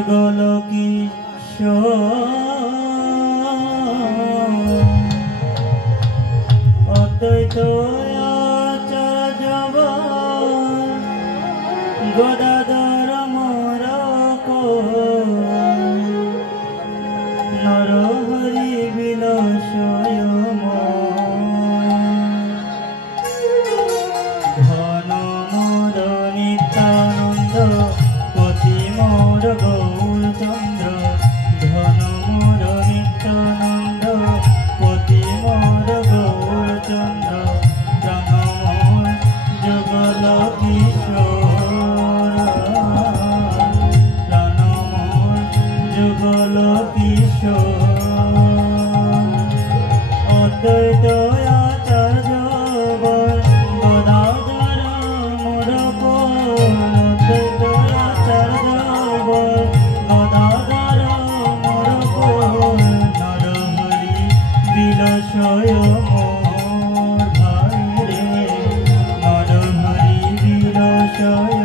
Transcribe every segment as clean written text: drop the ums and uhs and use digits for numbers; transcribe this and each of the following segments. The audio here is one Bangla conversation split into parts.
যুগল কিশোর অদ্বৈত আচার্য গদাধর মোরক নরহরি বিলসয় ধন মোর নিত্যানন্দ পতি মোর গৌরচন্দ্র ধন মোর নিত্যানন্দ পতি মোর গৌরচন্দ্র প্রাণ মোর যুগল কিশোর প্রাণ মোর যুগল কিশোর অদ্বৈত আচার্য গদাধর মোরক অদ্বৈত আচার্য গদাধর মোরক নরহরি বিলসয় মোর ভাই রে নরহরি বিলসয়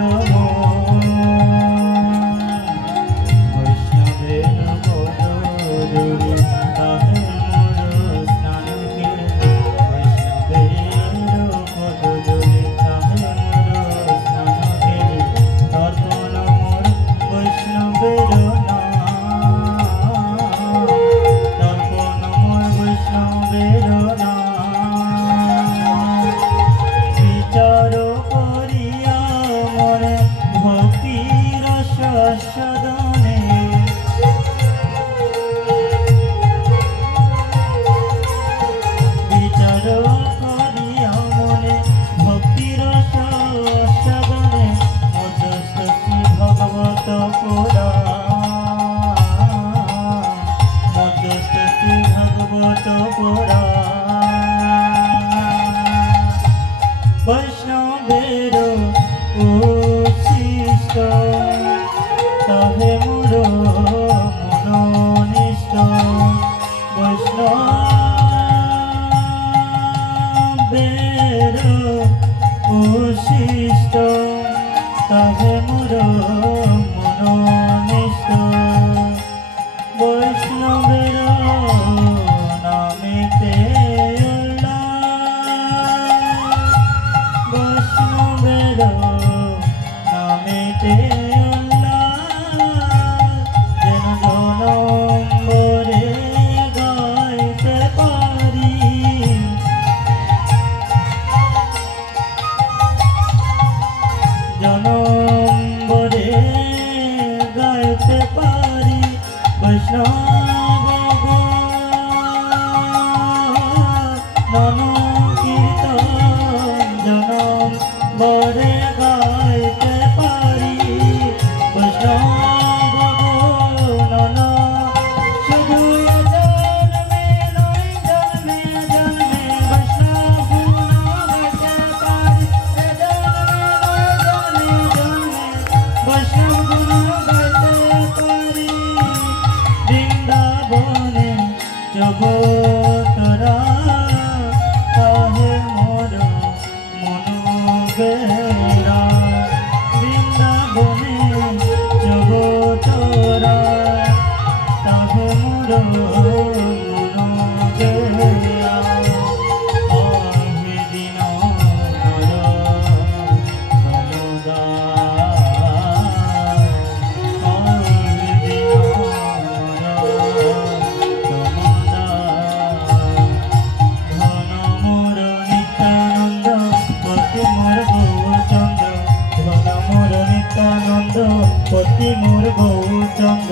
বৈষ্ণবের পদধূলি তাহে মোর স্নান কেলি বৈষ্ণবের পদধূলি তাহে মোর স্নান কেলি তর্পণ মোর বৈষ্ণবের নাম তর্পণ মোর বৈষ্ণবের নাম বিচার করিয়া মনে ভক্তি রস সদনে বিচার করিয়া মনে ভক্তি রস সদনে মধ্যস্থ শ্রী ভগবত পুরাণ মধ্যস্থ শ্রী ভগবত পুরাণ বৈষ্ণবের উচ্ছিষ্ট তাহে মোর মনোনিষ্ট বৈষ্ণবের উচ্ছিষ্ট তাহে মোর মনোনিষ্ট বৈষ্ণবের নামেতে বৈষ্ণবের নামেতে যেন জনম্বরে গাইতে পারি জনম্বরে গাইতে পারি বৈষ্ণব নন কীর্তন জনম বরে গাইতে পারি বৈষ্ণব নন শুধু জন্মে নয় জন্মে জন্মে বৈষ্ণব গুণ গাইতে পারি জন্মে নয় জন্মে জন্মে বৈষ্ণব গুণ গাইতে পারি বৃন্দাবনে জগতরা তাহে মোর মনোবেরা বৃন্দাবনে জগতরা তাহে মোর মনোবেরা আহে দিন পতি মোর গৌরচন্দ্র